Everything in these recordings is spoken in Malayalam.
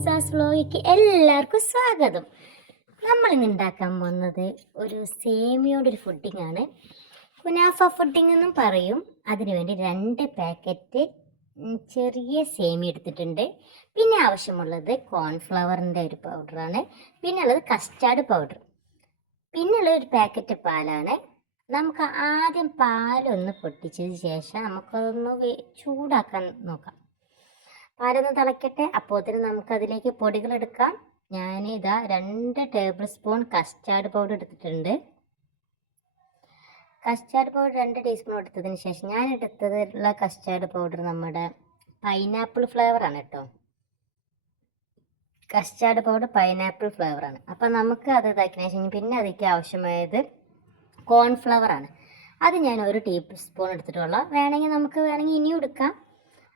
നിൻസാസ് വ്ലോഗിലേക്ക് എല്ലാവർക്കും സ്വാഗതം. നമ്മൾ ഇന്ന് ഉണ്ടാക്കാൻ പോകുന്നത് ഒരു സേമിയോടെ ഒരു ഫുഡിംഗ് ആണ്. കുനാഫ ഫുഡിംഗ് എന്നും പറയും. അതിനുവേണ്ടി 2 പാക്കറ്റ് ചെറിയ സേമിയ എടുത്തിട്ടുണ്ട്. പിന്നെ ആവശ്യമുള്ളത് കോൺഫ്ലവറിൻ്റെ ഒരു പൗഡറാണ്. പിന്നെ ഉള്ളത് കസ്റ്റാർഡ് പൗഡർ. പിന്നുള്ളത് ഒരു പാക്കറ്റ് പാലാണ്. നമുക്ക് ആദ്യം പാലൊന്ന് പൊട്ടിച്ചതിന് ശേഷം നമുക്കതൊന്ന് ചൂടാക്കാൻ നോക്കാം. പാലൊന്ന് തിളയ്ക്കട്ടെ. അപ്പോഴത്തേന് നമുക്കതിലേക്ക് പൊടികൾ എടുക്കാം. ഞാനിതാ 2 ടേബിൾ സ്പൂൺ കസ്റ്റാർഡ് പൗഡർ എടുത്തിട്ടുണ്ട്. കസ്റ്റാർഡ് പൗഡർ 2 ടീസ്പൂൺ എടുത്തതിന് ശേഷം ഞാൻ എടുത്തതുള്ള കസ്റ്റാർഡ് പൗഡർ നമ്മുടെ പൈനാപ്പിൾ ഫ്ലേവറാണ് കേട്ടോ. കസ്റ്റാർഡ് പൗഡർ പൈനാപ്പിൾ ഫ്ലേവറാണ്. അപ്പം നമുക്ക് അത് ഇതാക്കിയതിന് ശേഷം പിന്നെ അതിലേക്ക് ആവശ്യമായത് കോൺഫ്ലവറാണ്. അത് ഞാൻ 1 ടീസ്പൂൺ എടുത്തിട്ടുള്ള. വേണമെങ്കിൽ ഇനിയും എടുക്കാം,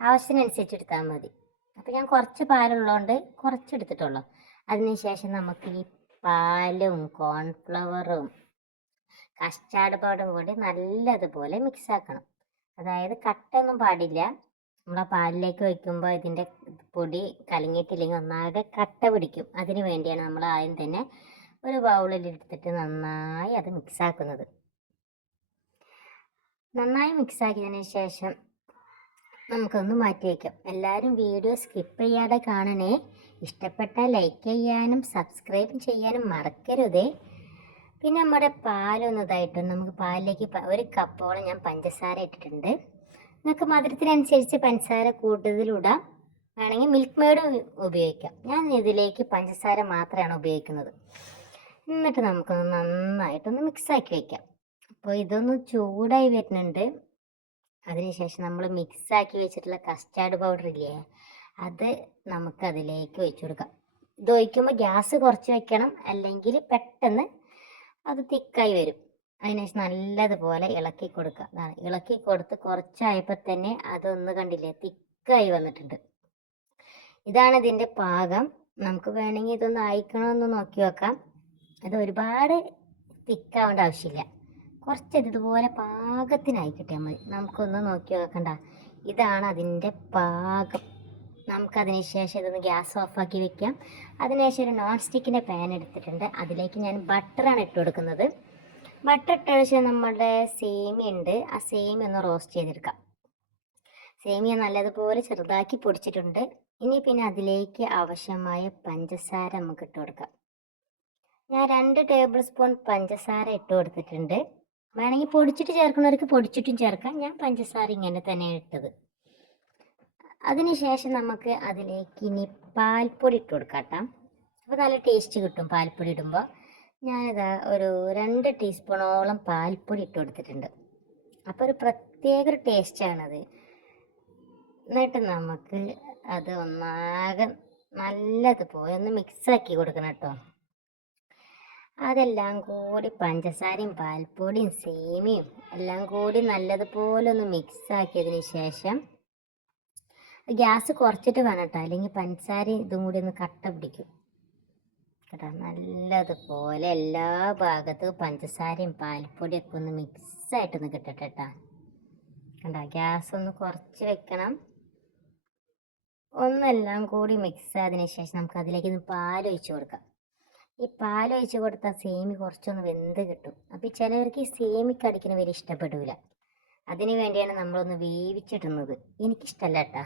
ആവശ്യത്തിനനുസരിച്ച് എടുത്താൽ മതി. അപ്പോൾ ഞാൻ കുറച്ച് പാലുള്ളതുകൊണ്ട് കുറച്ച് എടുത്തിട്ടുള്ളൂ. അതിനുശേഷം നമുക്ക് ഈ പാലും കോൺഫ്ലവറും കസ്റ്റാർഡ് പൗഡറും കൂടി നല്ലതുപോലെ മിക്സ് ആക്കണം. അതായത് കട്ടൊന്നും പാടില്ല. നമ്മളെ പാലിലേക്ക് ഒഴിക്കുമ്പോൾ ഇതിൻ്റെ പൊടി കലങ്ങിയിട്ടില്ലെങ്കിൽ ഒന്നാകെ കട്ട പിടിക്കും. അതിന് വേണ്ടിയാണ് നമ്മൾ ആദ്യം തന്നെ ഒരു ബൗളിൽ എടുത്തിട്ട് നന്നായി അത് മിക്സാക്കുന്നത്. നന്നായി മിക്സാക്കിയതിന് ശേഷം നമുക്കൊന്ന് മാറ്റി വയ്ക്കാം. എല്ലാവരും വീഡിയോ സ്കിപ്പ് ചെയ്യാതെ കാണണേ. ഇഷ്ടപ്പെട്ടാൽ ലൈക്ക് ചെയ്യാനും സബ്സ്ക്രൈബ് ചെയ്യാനും മറക്കരുതേ. പിന്നെ നമ്മുടെ പാലൊന്നതായിട്ടും നമുക്ക് പാലിലേക്ക് 1 കപ്പോളം ഞാൻ പഞ്ചസാര ഇട്ടിട്ടുണ്ട്. നിങ്ങൾക്ക് മധുരത്തിനനുസരിച്ച് പഞ്ചസാര കൂടുതലിടാം. വേണമെങ്കിൽ മിൽക്ക് മെയ്ഡ് ഉപയോഗിക്കാം. ഞാൻ ഇതിലേക്ക് പഞ്ചസാര മാത്രമാണ് ഉപയോഗിക്കുന്നത്. എന്നിട്ട് നമുക്കൊന്ന് നന്നായിട്ടൊന്ന് മിക്സാക്കി വയ്ക്കാം. അപ്പോൾ ഇതൊന്ന് ചൂടായി വരുന്നുണ്ട്. അതിനുശേഷം നമ്മൾ മിക്സാക്കി വെച്ചിട്ടുള്ള കസ്റ്റാർഡ് പൗഡർ ഇല്ലേ, അത് നമുക്കതിലേക്ക് ഒഴിച്ചു കൊടുക്കാം. ഇത് ഒഴിക്കുമ്പോൾ ഗ്യാസ് കുറച്ച് വെക്കണം, അല്ലെങ്കിൽ പെട്ടെന്ന് അത് തിക്കായി വരും. അതിനുശേഷം നല്ലതുപോലെ ഇളക്കി കൊടുക്കുക. അതാണ് ഇളക്കി കൊടുത്ത് കുറച്ചായപ്പോൾ തന്നെ അതൊന്ന് കണ്ടില്ലേ തിക്കായി വന്നിട്ടുണ്ട്. ഇതാണ് ഇതിൻ്റെ പാകം. നമുക്ക് വേണമെങ്കിൽ ഇതൊന്ന് അയക്കണമെന്ന് നോക്കി വെക്കാം. അത് ഒരുപാട് തിക്കാവേണ്ട ആവശ്യമില്ല. കുറച്ച് ഇതുപോലെ പാകത്തിനായി കിട്ടിയാൽ മതി. നമുക്കൊന്ന് നോക്കി വെക്കണ്ട. ഇതാണ് അതിൻ്റെ പാകം. നമുക്കതിന് ശേഷം ഇതൊന്ന് ഗ്യാസ് ഓഫാക്കി വെക്കാം. അതിനുശേഷം ഒരു നോൺ സ്റ്റിക്കിൻ്റെ പാൻ എടുത്തിട്ടുണ്ട്. അതിലേക്ക് ഞാൻ ബട്ടറാണ് ഇട്ട് കൊടുക്കുന്നത്. ബട്ടർ ഇട്ട ശേഷം നമ്മുടെ സേമിയ ഉണ്ട്, ആ സേമിയ ഒന്ന് റോസ്റ്റ് ചെയ്തെടുക്കാം. സേമിയ നല്ലതുപോലെ ചെറുതാക്കി പൊടിച്ചിട്ടുണ്ട്. ഇനി പിന്നെ അതിലേക്ക് ആവശ്യമായ പഞ്ചസാര നമുക്ക് ഇട്ട് കൊടുക്കാം. ഞാൻ 2 ടേബിൾ സ്പൂൺ പഞ്ചസാര ഇട്ട് കൊടുത്തിട്ടുണ്ട്. വേണമെങ്കിൽ പൊടിച്ചിട്ട് ചേർക്കുന്നവർക്ക് പൊടിച്ചിട്ടും ചേർക്കാം. ഞാൻ പഞ്ചസാര ഇങ്ങനെ തന്നെ ഇട്ടത്. അതിനുശേഷം നമുക്ക് അതിലേക്ക് ഇനി പാൽപ്പൊടി ഇട്ട് കൊടുക്കാം കേട്ടോ. അപ്പോൾ നല്ല ടേസ്റ്റ് കിട്ടും പാൽപ്പൊടി ഇടുമ്പോൾ. ഞാനിതാ ഒരു 2 ടീസ്പൂണോളം പാൽപ്പൊടി ഇട്ട് കൊടുത്തിട്ടുണ്ട്. അപ്പോൾ ഒരു പ്രത്യേക ഒരു ടേസ്റ്റാണത്. എന്നിട്ട് നമുക്ക് അത് ഒന്നാകെ നല്ലതുപോലെ ഒന്ന് മിക്സാക്കി കൊടുക്കണം കേട്ടോ. അതെല്ലാം കൂടി പഞ്ചസാരയും പാൽപ്പൊടിയും സേമിയും എല്ലാം കൂടി നല്ലതുപോലെ ഒന്ന് മിക്സാക്കിയതിന് ശേഷം ഗ്യാസ് കുറച്ചിട്ട് വേണം കേട്ടോ, അല്ലെങ്കിൽ പഞ്ചസാര ഇതും കൂടി ഒന്ന് കട്ട പിടിക്കും കേട്ടോ. നല്ലതുപോലെ എല്ലാ ഭാഗത്തും പഞ്ചസാരയും പാൽപ്പൊടിയൊക്കെ ഒന്ന് മിക്സായിട്ടൊന്ന് കിട്ടട്ടെ കേട്ടോ. കണ്ടോ, ഗ്യാസ് ഒന്ന് കുറച്ച് വെക്കണം. ഒന്നെല്ലാം കൂടി മിക്സ് ആയതിനു ശേഷം നമുക്ക് അതിലേക്ക് പാൽ ഒഴിച്ച് കൊടുക്കാം. ഈ പാലൊഴിച്ച് കൊടുത്താൽ സേമി കുറച്ചൊന്ന് വെന്ത് കിട്ടും. അപ്പോൾ ചിലവർക്ക് ഈ സേമിക്ക് അടിക്കുന്ന വലിയ ഇഷ്ടപ്പെടില്ല. അതിന് വേണ്ടിയാണ് നമ്മളൊന്ന് വേവിച്ചിടുന്നത്. എനിക്കിഷ്ടമല്ല കേട്ടോ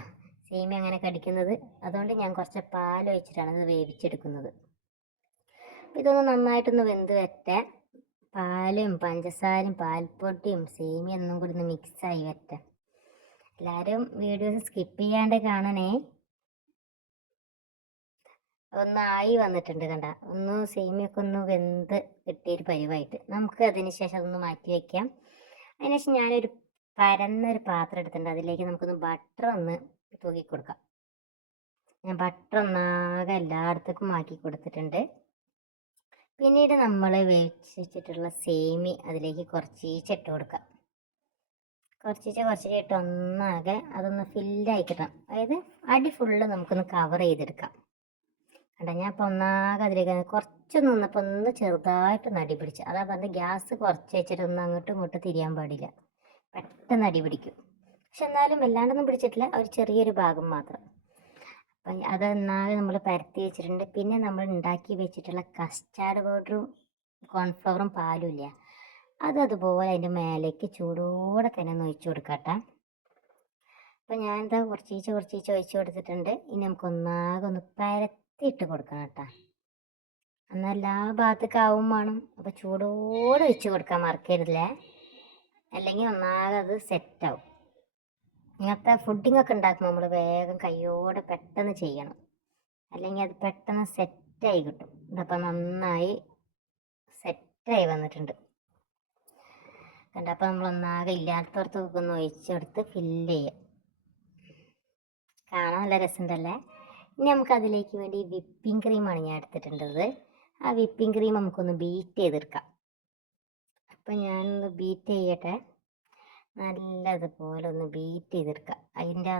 സേമി അങ്ങനെ കടിക്കുന്നത്. അതുകൊണ്ട് ഞാൻ കുറച്ച് പാലൊഴിച്ചിട്ടാണ് ഇത് വേവിച്ചെടുക്കുന്നത്. അപ്പോൾ ഇതൊന്ന് നന്നായിട്ടൊന്ന് വെന്ത് വരട്ടെ. പാലും പഞ്ചസാരയും പാൽപ്പൊടിയും സേമിയും ഒന്നും കൂടി ഒന്ന് മിക്സായി വരട്ടെ. എല്ലാവരും വീഡിയോസ് സ്കിപ്പ് ചെയ്യാണ്ട് കാണണേ. ഒന്നായി വന്നിട്ടുണ്ട് കണ്ട. ഒന്ന് സേമിയൊക്കെ ഒന്ന് വെന്ത് കിട്ടിയൊരു പരിവായിട്ട് നമുക്ക് അതിന് ശേഷം അതൊന്ന് മാറ്റി വയ്ക്കാം. അതിനുശേഷം ഞാനൊരു പരന്നൊരു പാത്രം എടുത്തിട്ടുണ്ട്. അതിലേക്ക് നമുക്കൊന്ന് ബട്ടർ ഒന്ന് തൂക്കി കൊടുക്കാം. ഞാൻ ബട്ടർ ഒന്നാകെ എല്ലായിടത്തേക്കും ആക്കി കൊടുത്തിട്ടുണ്ട്. പിന്നീട് നമ്മൾ വേവിച്ച് വെച്ചിട്ടുള്ള സേമി അതിലേക്ക് കുറച്ചീച്ച ഇട്ട് കൊടുക്കാം. കുറച്ചീച്ച ഇട്ട് ഒന്നാകെ അതൊന്ന് ഫില്ലായി കിട്ടാം. അതായത് അടി ഫുള്ള് നമുക്കൊന്ന് കവർ ചെയ്തെടുക്കാം. കണ്ട, ഞാൻ ഇപ്പോൾ ഒന്നാകെ അതിലേക്ക് കുറച്ച് നിന്നപ്പോൾ ഒന്ന് ചെറുതായിട്ടൊന്ന് അടി പിടിച്ച്. അതാ പറഞ്ഞത് ഗ്യാസ് കുറച്ച് വെച്ചിട്ട് ഒന്ന് അങ്ങോട്ടും ഇങ്ങോട്ടും തിരിയാൻ പാടില്ല, പെട്ടെന്ന് അടി പിടിക്കും. പക്ഷെ എന്നാലും വല്ലാണ്ടൊന്നും പിടിച്ചിട്ടില്ല, ഒരു ചെറിയൊരു ഭാഗം മാത്രം. അപ്പം അതൊന്നാകെ നമ്മൾ പരത്തി വെച്ചിട്ടുണ്ട്. പിന്നെ നമ്മൾ ഉണ്ടാക്കി വെച്ചിട്ടുള്ള കസ്റ്റാർഡ് പൗഡറും കോൺഫ്ലവറും പാലും ഇല്ല, അതുപോലെ അതിൻ്റെ മേലേക്ക് ചൂടോടെ തന്നെ ഒന്ന് ഒഴിച്ചു കൊടുക്കട്ടെ. അപ്പം ഞാനിതാ കുറച്ചീച്ച് ഒഴിച്ചു കൊടുത്തിട്ടുണ്ട്. ഇനി നമുക്ക് ഒന്നാകെ ഒന്ന് പരത്തിയിട്ട് കൊടുക്കണം കേട്ടോ. എന്നാൽ എല്ലാ ഭാഗത്തേക്കാവും വേണം. അപ്പോൾ ചൂടോടെ ഒഴിച്ച് കൊടുക്കാൻ മറക്കരുതല്ലേ, അല്ലെങ്കിൽ ഒന്നാകെ അത് സെറ്റാവും. ഇങ്ങനത്തെ ഫുഡിങ്ങൊക്കെ ഉണ്ടാക്കുമ്പോൾ നമ്മൾ വേഗം കയ്യോടെ പെട്ടെന്ന് ചെയ്യണം, അല്ലെങ്കിൽ അത് പെട്ടെന്ന് സെറ്റായി കിട്ടും. ഇതപ്പോൾ നന്നായി സെറ്റായി വന്നിട്ടുണ്ട് കണ്ട. അപ്പോൾ നമ്മളൊന്നാകെ ഇല്ലാത്തടത്തൊക്കെ ഒന്ന് ഒഴിച്ചെടുത്ത് ഫില്ല് ചെയ്യാം. കാണാൻ നല്ല രസമുണ്ടല്ലേ. ഇനി നമുക്കതിലേക്ക് വേണ്ടി വിപ്പിംഗ് ക്രീമാണ് ഞാൻ എടുത്തിട്ടുള്ളത്. ആ വിപ്പിംഗ് ക്രീം നമുക്കൊന്ന് ബീറ്റ് ചെയ്തെടുക്കാം. അപ്പം ഞാനൊന്ന് ബീറ്റ് ചെയ്യട്ടെ. നല്ലതുപോലെ ഒന്ന് ബീറ്റ് ചെയ്തെടുക്കാം. അതിൻ്റെ ആ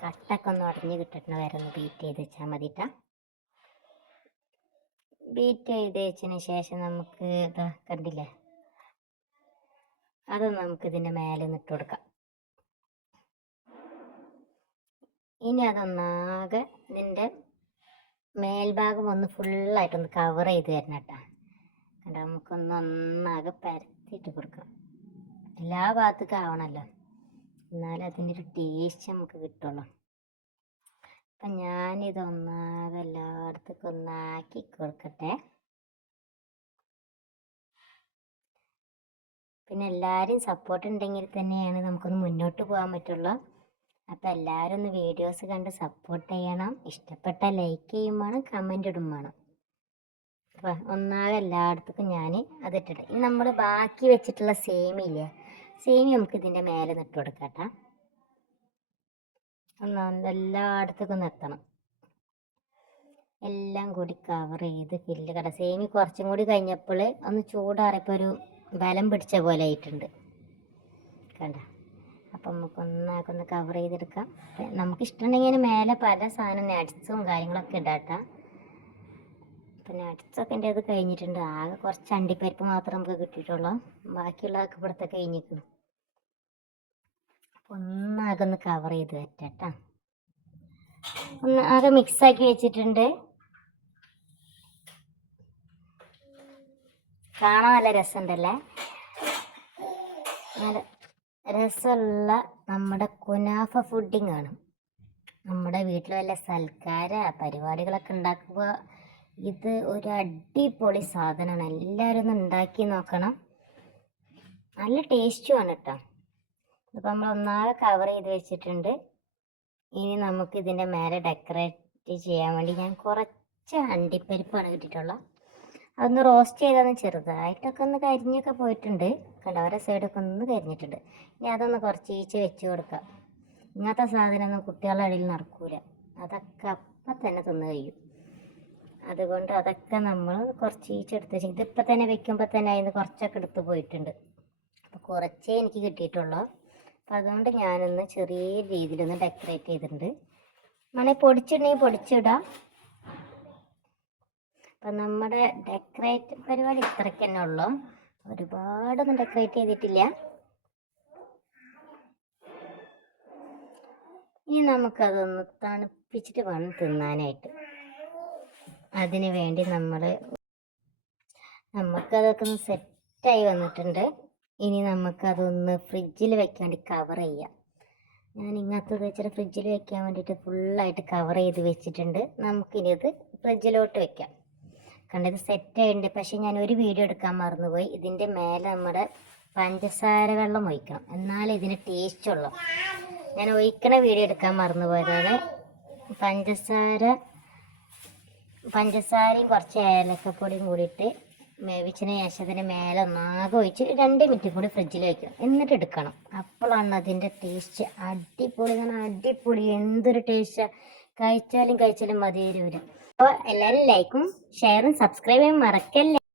കട്ടൊക്കെ ഒന്ന് ഉടഞ്ഞ് കിട്ടുന്ന വരെ ഒന്ന് ബീറ്റ് ചെയ്ത് വെച്ചാൽ മതിട്ടാ. ബീറ്റ് ചെയ്ത് വെച്ചതിന് ശേഷം നമുക്ക് ഇതാ കണ്ടില്ലേ, അത് നമുക്കിതിൻ്റെ മേലെ ഒന്ന് ഇട്ട് കൊടുക്കാം. ഇനി അതൊന്നാകെ ഇതിൻ്റെ മേൽഭാഗം ഒന്ന് ഫുള്ളായിട്ടൊന്ന് കവർ ചെയ്ത് തരണം കേട്ടോ. കണ്ട, നമുക്കൊന്ന് ഒന്നാകെ പരത്തിയിട്ട് കൊടുക്കണം. എല്ലാ ഭാഗത്തേക്കും ആവണമല്ലോ, എന്നാലും അതിൻ്റെ ഒരു ടേസ്റ്റ് നമുക്ക് കിട്ടുള്ളൂ. അപ്പം ഞാനിതൊന്നാകെ എല്ലായിടത്തേക്കും ഒന്നാക്കി കൊടുക്കട്ടെ. പിന്നെ എല്ലാവരും സപ്പോർട്ട് ഉണ്ടെങ്കിൽ തന്നെയാണ് നമുക്കൊന്ന് മുന്നോട്ട് പോകാൻ പറ്റുള്ളൂ. അപ്പോൾ എല്ലാവരും ഒന്ന് വീഡിയോസ് കണ്ട് സപ്പോർട്ട് ചെയ്യണം. ഇഷ്ടപ്പെട്ട ലൈക്ക് ചെയ്യും വേണം, കമൻ്റ് ഇടും വേണം. അപ്പോൾ ഒന്നാകെ എല്ലായിടത്തേക്കും ഞാൻ അതിട്ടിട്ട് ഇനി നമ്മൾ ബാക്കി വെച്ചിട്ടുള്ള സേമിയില്ലേ, സേമി നമുക്ക് ഇതിൻ്റെ മേലെ നിട്ട് കൊടുക്കട്ടെ. എല്ലായിടത്തേക്കും നിർത്തണം. എല്ലാം കൂടി കവർ ചെയ്ത് ഫില്ല് കട. സേമി കുറച്ചും കൂടി കഴിഞ്ഞപ്പോൾ ഒന്ന് ചൂടാറിയപ്പോൾ ഒരു ബലം പിടിച്ച പോലെ ആയിട്ടുണ്ട് കണ്ട. അപ്പം നമുക്കൊന്നാകെ ഒന്ന് കവർ ചെയ്തെടുക്കാം. നമുക്കിഷ്ടമുണ്ടെങ്കിൽ മേലെ പല സാധനം നട്ട്സും കാര്യങ്ങളൊക്കെ ഇടാട്ടാ. അപ്പം നട്ട്സൊക്കെ എൻ്റെ അത് കഴിഞ്ഞിട്ടുണ്ട്. ആകെ കുറച്ച് അണ്ടിപ്പരിപ്പ് മാത്രം നമുക്ക് കിട്ടിയിട്ടുള്ളൂ, ബാക്കിയുള്ളതൊക്കെ ഇവിടുത്തെ കഴിഞ്ഞിരിക്കുന്നു. ഒന്നാകെ ഒന്ന് കവർ ചെയ്ത് വെച്ചാ. ഒന്ന് ആകെ മിക്സാക്കി വെച്ചിട്ടുണ്ട്. കാണാൻ നല്ല രസമുണ്ടല്ലേ. നല്ല രസമുള്ള നമ്മുടെ കുനാഫ ഫുഡിങ് ആണ്. നമ്മുടെ വീട്ടിൽ വല്ല സൽക്കാര പരിപാടികളൊക്കെ ഉണ്ടാക്കുക, ഇത് ഒരു അടിപൊളി സാധനമാണ്. എല്ലാവരും ഒന്ന് ഉണ്ടാക്കി നോക്കണം. നല്ല ടേസ്റ്റുമാണ് കേട്ടോ. ഇതിപ്പോൾ നമ്മൾ ഒന്നാകെ കവർ ചെയ്ത് വെച്ചിട്ടുണ്ട്. ഇനി നമുക്ക് ഇതിൻ്റെ മേലെ ഡെക്കറേറ്റ് ചെയ്യാൻ വേണ്ടി ഞാൻ കുറച്ച് അണ്ടിപ്പരിപ്പാണ് കിട്ടിയിട്ടുള്ളത്. അതൊന്ന് റോസ്റ്റ് ചെയ്താൽ ചെറുതായിട്ടൊക്കെ ഒന്ന് കരിഞ്ഞൊക്കെ പോയിട്ടുണ്ട് കണ്ട. ഓരോ സൈഡൊക്കെ ഒന്ന് കരിഞ്ഞിട്ടുണ്ട്. ഇനി അതൊന്ന് കുറച്ച് വെച്ച് കൊടുക്കാം. ഇങ്ങനത്തെ സാധനമൊന്നും കുട്ടികളുടെ ഇടയിൽ നടക്കൂല, അതൊക്കെ അപ്പം തന്നെ തിന്ന് കഴിയും. അതുകൊണ്ട് അതൊക്കെ നമ്മൾ കുറച്ച് എടുത്ത് വെച്ച് ഇതിപ്പോൾ തന്നെ വെക്കുമ്പോൾ തന്നെ അതിന് കുറച്ചൊക്കെ എടുത്ത് പോയിട്ടുണ്ട്. അപ്പോൾ കുറച്ചേ എനിക്ക് കിട്ടിയിട്ടുള്ളൂ. അപ്പം അതുകൊണ്ട് ഞാനൊന്ന് ചെറിയ രീതിയിലൊന്ന് ഡെക്കറേറ്റ് ചെയ്തിട്ടുണ്ട്. വേണമെങ്കിൽ പൊടിച്ചിടണമെങ്കിൽ പൊടിച്ചിടാം. അപ്പം നമ്മുടെ ഡെക്കറേറ്റ് പരിപാടി ഇത്രയ്ക്ക് തന്നെ ഉള്ളൂ, ഒരുപാടൊന്നും ഡെക്കറേറ്റ് ചെയ്തിട്ടില്ല. ഇനി നമുക്കതൊന്ന് തണുപ്പിച്ചിട്ട് വേണം തിന്നാനായിട്ട്. അതിന് വേണ്ടി നമുക്കതൊക്കെ ഒന്ന് സെറ്റായി വന്നിട്ടുണ്ട്. ഇനി നമുക്കതൊന്ന് ഫ്രിഡ്ജിൽ വെക്കാൻ വേണ്ടി കവർ ചെയ്യാം. ഞാൻ ഇങ്ങനത്തത് വെച്ചിട്ട് ഫ്രിഡ്ജിൽ വെക്കാൻ വേണ്ടിയിട്ട് ഫുള്ളായിട്ട് കവർ ചെയ്ത് വെച്ചിട്ടുണ്ട്. നമുക്കിനി ഇത് ഫ്രിഡ്ജിലോട്ട് വെക്കാം. കണ്ടത് സെറ്റായിട്ടുണ്ട്. പക്ഷേ ഞാൻ ഒരു വീഡിയോ എടുക്കാൻ മറന്നുപോയി. ഇതിൻ്റെ മേലെ നമ്മുടെ പഞ്ചസാര വെള്ളം ഒഴിക്കണം, എന്നാലേ ഇതിന് ടേസ്റ്റ് ഉള്ളൂ. ഞാൻ ഒഴിക്കണ വീഡിയോ എടുക്കാൻ മറന്നുപോയതാണ്. പഞ്ചസാരയും കുറച്ച് ഏലക്കപ്പൊടിയും കൂടിയിട്ട് വേവിച്ചതിന് ശേഷം അതിന് മേലെ ഒന്നാകെ ഒഴിച്ച് 2 മിനിറ്റ് കൂടി ഫ്രിഡ്ജിൽ വയ്ക്കും, എന്നിട്ട് എടുക്കണം. അപ്പോഴാണ് അതിൻ്റെ ടേസ്റ്റ് അടിപൊളി. അടിപൊളി, എന്തൊരു ടേസ്റ്റാണ്. കഴിച്ചാലും മതിയേരും വരും. അപ്പോൾ എല്ലാവരും ലൈക്കും ഷെയറും സബ്സ്ക്രൈബ് ചെയ്യാൻ മറക്കല്ലേ.